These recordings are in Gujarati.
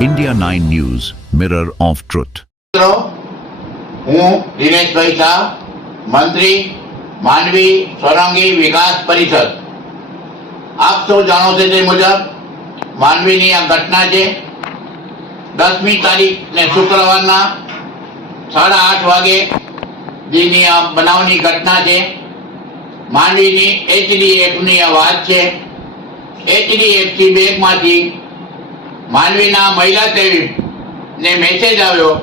9 News, Mirror of Truth. મિત્રો હું દિનેશભાઈ શાહ મંત્રી માનવી સોરંગી વિકાસ પરિષદ. આપ સૌ જાણો છો તે મુજબ માનવીની આ ઘટના છે. દસમી તારીખ ને શુક્રવારના સાડા આઠ વાગે જેની આ બનાવની ઘટના છે. માંડવીની એચડીએફની આ વાત છે. એચડીએફસી બેંકમાંથી માંડવીના મહિલા સેવિક ને મેસેજ આવ્યો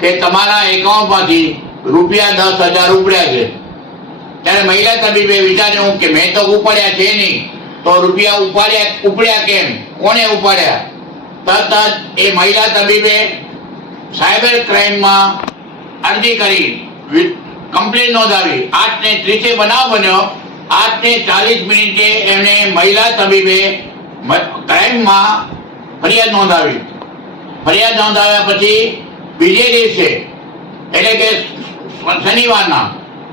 કે તમારા એકાઉન્ટમાંથી રૂપિયા દસ હજાર ઉપડ્યા છે. ત્યારે મહિલા તબીબે વિચાર્યું કે મેં તો ઉપાડ્યા છે નહીં, તો રૂપિયા ઉપાડ્યા, ઉપડ્યા કેમ? કોને ઉપાડ્યા? તરત જ એ મહિલા તબીબે સાયબર ક્રાઇમમાં અરજી કરી કમ્પ્લેન નોંધાવી. આઠ ને ત્રીસે બનાવ બન્યો. આઠ ને ચાલીસ મિનિટે એમણે મહિલા તબીબે ક્રાઇમમાં ફરિયાદ નોંધાવી. ફરિયાદ નોંધાવ્યા પછી બીજે દિવસે, એટલે કે શનિવારના,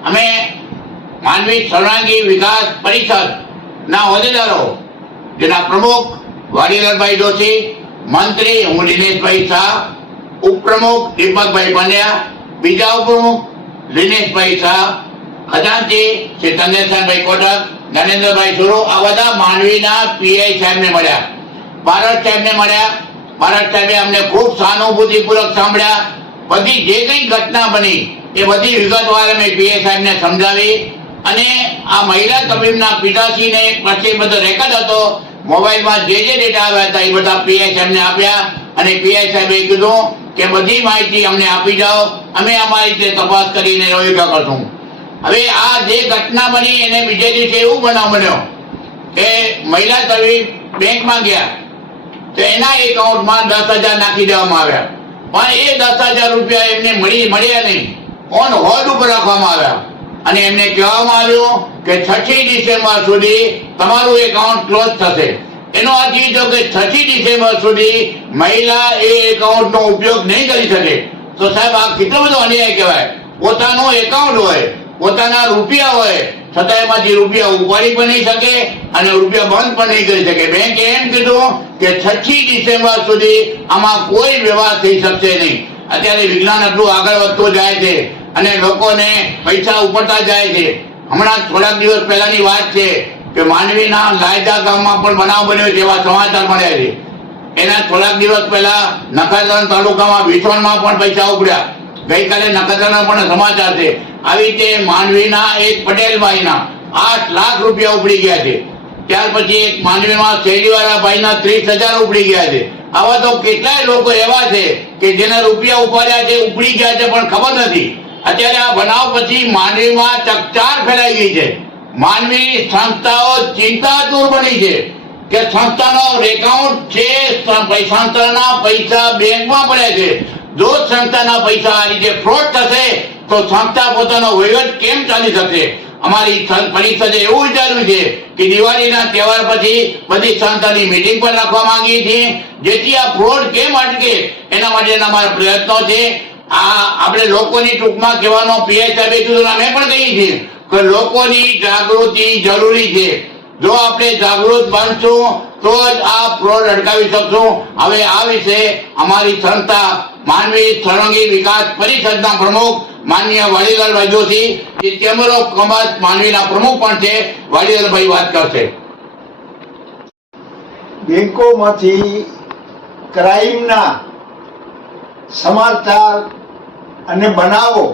અમે માનવી સર્વાંગી વિકાસ પરિષદ ના હોદ્દેદારો, જેના પ્રમુખ વાડીલાલભાઈ જોશી, મંત્રી હું દિનેશભાઈ શાહ, ઉપપ્રમુખ દીપકભાઈ પંડ્યા, બીજા ઉપપ્રમુખ દિનેશભાઈ શાહ ખજાનજી શ્રી ચંદ્રશેનભાઈ કોટક નરેન્દ્રભાઈ સુરુ, આ બધા માનવીના પીઆઈ સાહેબને મળ્યા. ભારત સાહેબને મળ્યા. ભારત સાહેબે અમને ખૂબ સહાનુભૂતિપૂર્વક સાંભળ્યા. બધી જે કંઈ ઘટના બની, એ બધી વિગતવાર અમે પીએ સાહેબને સમજાવી. અને આ મહિલા તબીબના પિતાશ્રીને પાસે બધો રેકોર્ડ હતો. મોબાઈલમાં જે જે ડેટા આવ્યા હતા, એ બધા પીઆઈ સાહેબને આપ્યા. અને પીએ સાહેબે કીધું કે બધી માહિતી અમને આપી જાઓ. અમે અમારી રીતે તપાસ કરીને રવિકા કરશું. હવે આ જે ઘટના બની, એને બીજે દિવસે એવું બનાવ બન્યો કે મહિલા તબીબ બેંકમાં ગયા. તો એના એકાઉન્ટમાં દસ હજાર નાખી દેવામાં આવ્યા. પણ એ દસ હજાર રૂપિયા એમને મળી મળ્યા નહીં. ઓન હોલ્ડ ઉપર રાખવામાં આવ્યા. અને એમને કહેવામાં આવ્યું કે છઠ્ઠી ડિસેમ્બર સુધી તમારું એકાઉન્ટ ક્લોઝ થશે. એનો અર્થ એ થયો કે છઠ્ઠી ડિસેમ્બર સુધી મહિલા એ એકાઉન્ટનો ઉપયોગ નહીં કરી શકે. તો સાહેબ, આ કેટલો બધો અન્યાય કહેવાય? પોતાનું એકાઉન્ટ હોય. પોતાના રૂપિયા હોય, છતાં એમાંથી રૂપિયા ઉપાડી પણ નહીં શકે અને રૂપિયા બંધ પણ નહીં કરી શકે. બેંકે એમ કીધું કે છઠ્ઠી ડિસેમ્બર સુધી આમાં કોઈ વ્યવહાર થઈ શકશે નહીં. અત્યારે વિજ્ઞાન એટલું આગળ વધતું જાય છે અને લોકોને પૈસા ઉપડતા જાય છે. હમણાં થોડાક દિવસ પહેલાની વાત છે કે માંડવીના લાયદા ગામમાં પણ બનાવ બન્યો છે, એવા સમાચાર મળ્યા છે. એના થોડાક દિવસ પહેલા નખત્રાણા તાલુકામાં વિછોણમાં પણ પૈસા ઉપડ્યા. ગઈકાલે નખત્રાણા પણ સમાચાર છે. આવી રીતે માંડવીના એક પટેલભાઈના આઠ લાખ રૂપિયા ઉપડી ગયા છે. ત્યાર પછી એક માંડવીમાં શેરીવાળા ત્રીસ હજાર ઉપડી ગયા છે. આવા તો કેટલાય લોકો એવા છે કે જેના રૂપિયા ઉપાડ્યા છે, ઉપડી ગયા છે પણ ખબર નથી. અત્યારે આ બનાવ પછી માંડવીમાં ચકચાર ફેલાઈ ગઈ છે. માનવી સંસ્થાઓ ચિંતાતુર બની છે કે સંસ્થાનો એકાઉન્ટ છે સંસ્થાના પૈસા બેંકમાં પડ્યા છે. જો સંસ્થાના પૈસા આ ફ્રોડ થશે, તો સંસ્થા પોતાનો વહીવટ કેમ ચાલી શકશે? અમારી પરિષદે એવું વિચાર્યું છે કે દિવાળીના તહેવાર પછી બધી સંસ્થાની મીટિંગ પણ રાખવા માંગીએ છીએ. જેથી આ ફ્રોડ કેમ અટકે, એના માટેના અમારા પ્રયત્નો છે. આ આપણે લોકોની ટૂંકમાં કહેવાનો પીઆઈ સાહેબે કીધું અમે પણ કહીએ છીએ કે લોકોની જાગૃતિ જરૂરી છે. જો આપણે જાગૃત બનશું, તો જ આ ફ્રોડ અટકાવી શકશું. હવે આ વિશે અમારી સંસ્થા માનવી સળંગી વિકાસ પરિષદના પ્રમુખ માન્ય Vadilalbhai Joshi chamber of commerce માનવીના પ્રમુખ પણ છે, વાડીલાલભાઈ વાત કરશે. બેંકોમાંથી ક્રાઇમના સમાચાર અને બનાવો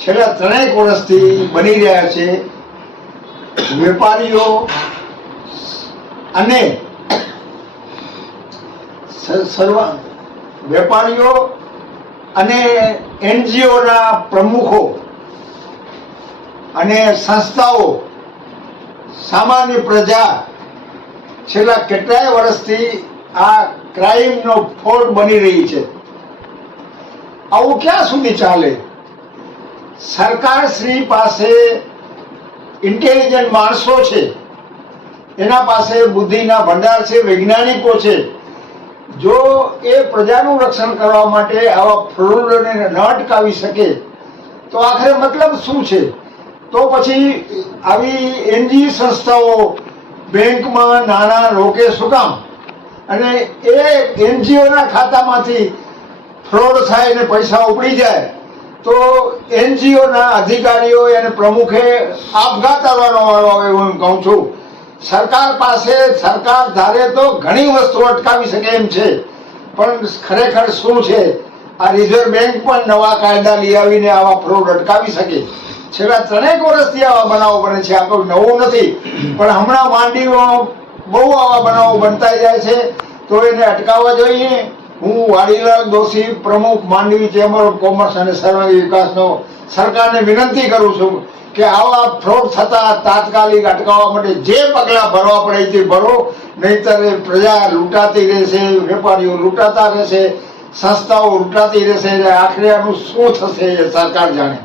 છેલ્લા ત્રણેક વર્ષથી બની રહ્યા છે. વેપારીઓ અને સર્વ વેપારીઓ અને એનજીઓના પ્રમુખો અને સંસ્થાઓ, સામાન્ય પ્રજા છેલ્લા કેટલાય વર્ષથી આ ક્રાઇમનો ફોડ બની રહી છે. આવું ક્યાં સુધી ચાલે? સરકાર શ્રી પાસે ઇન્ટેલિજન્ટ માણસો છે. એના પાસે બુદ્ધિના ભંડાર છે, વૈજ્ઞાનિકો છે. જો એ પ્રજાનું રક્ષણ કરવા માટે આવા ફ્રોડને ન અટકાવી શકે, તો આખરે મતલબ શું છે? તો પછી આવી એનજી સંસ્થાઓ બેંકમાં નાણાં રોકે શું કામ? અને એ એનજીઓના ખાતામાંથી ફ્રોડ થાય ને પૈસા ઉપડી જાય. તો એનજીઓના અધિકારીઓ અને પ્રમુખે આપઘાત કરવાનો વાળો આવે હું હું કહું છું. સરકાર પાસે સરકાર ધારે તો ઘણી વસ્તુ અટકાવી શકે એમ છે. પણ ખરેખર શું છે? આ રિઝર્વ બેંક પણ નવા કાયદા લઈ આવીને આવા ફ્રોડ અટકાવી શકે. છેલ્લા ત્રણેક વર્ષથી આવા બનાવો બને છે. આ કોઈ નવું નથી. પણ હમણાં માંડીઓ બહુ આવા બનાવો બનતા જાય છે. તો એને અટકાવવા જોઈએ. હું વાડીલાલ દોશી પ્રમુખ માંડવી ચેમ્બર ઓફ કોમર્સ અને સર્વાંગી વિકાસનો સરકારને વિનંતી કરું છું કે આવા ફ્રોડ થતા તાત્કાલિક અટકાવવા માટે જે પગલાં ભરવા પડે તે ભરો, નહીતર પ્રજા લૂંટાતી રહેશે, વેપારીઓ લૂંટાતા રહેશે, સંસ્થાઓ લૂંટાતી રહેશે અને આખરે આનું શું થશે એ સરકાર જાણે.